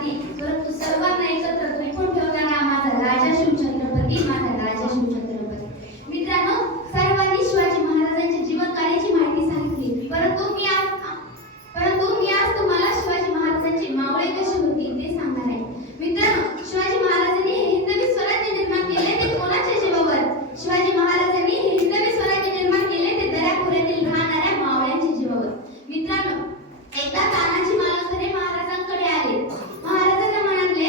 माती, परंतु सर्वांना एकत्र टिकून ठेवणारा माझा राजा शिवछत्रपती, माझा राजा शिवछत्रपती. मित्रांनो, सर्वांनी शिवाजी महाराजांच्या जीवन कार्याची माहिती सांगितली, परंतु मी आज तुम्हाला शिवाजी महाराजांचे मावळे कसे होते ते सांगणार आहे. मित्रांनो, शिवाजी महाराजांनी हिंदवी स्वराज्य निर्माण केले ते कोणाच्या जीवावर? शिवाजी महाराजांनी हिंदवी स्वराज्य निर्माण केले ते दऱ्याखोऱ्यातील राहणाऱ्या मावळ्यांच्या जीवावर. मित्रांनो, एकदा तानाजी मालुसरे महाराजांकडे आले. महाराजांना म्हणाले,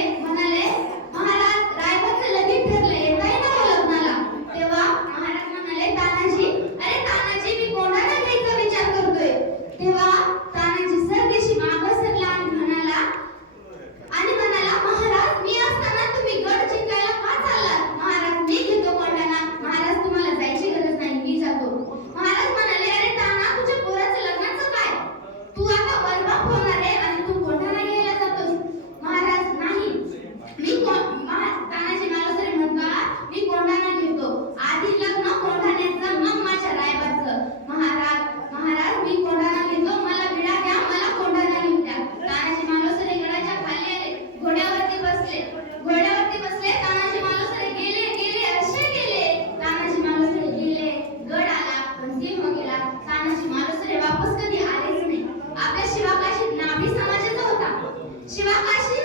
महाराज, रायबाचं लगीन ठरलंय, येताय ना लग्नाला? तेव्हा महाराज म्हणाले, तानाजी, अरे तानाजी, मी कोणाला घ्यायचा विचार करतोय. तेव्हा तानाजी सरदेशी मागं सरला आणि म्हणाला, महाराज, मी असताना तुम्ही गड जिंकायला का चाललात? महाराज, मी घेतो कोंढाणा. महाराज, तुम्हाला जायची गरज नाही, मी जातो. महाराज म्हणाले, अरे ताना, तुझ्या पोराचं लग्नाचं काय? तू आता वरबाप होणार आहे आणि तू कोंढाणा घ्यायला जातोस? महाराज, नाही, तानाजी मालुसरे म्हणतात, मी कोंढाणा घेतो. आधी लग्न कोंढाण्याचं, मग माझ्या रायबाचं. महाराज, मी कोंढाणा घेतो, मला विडा द्या, मला कोंढाणा घेऊन द्या. तानाजी मालुसरे गडाच्या खाली आले, घोड्यावरती बसले. तानाजी मालुसरे गेले, असे गेले. तानाजी मालुसरे गेले, गड आला, पण सिंह गेला. तानाजी मालुसरे वापस कधी आलेच नाही. आपल्या शिवाकाशी नाभी समाजाचा होता. शिवाकाशी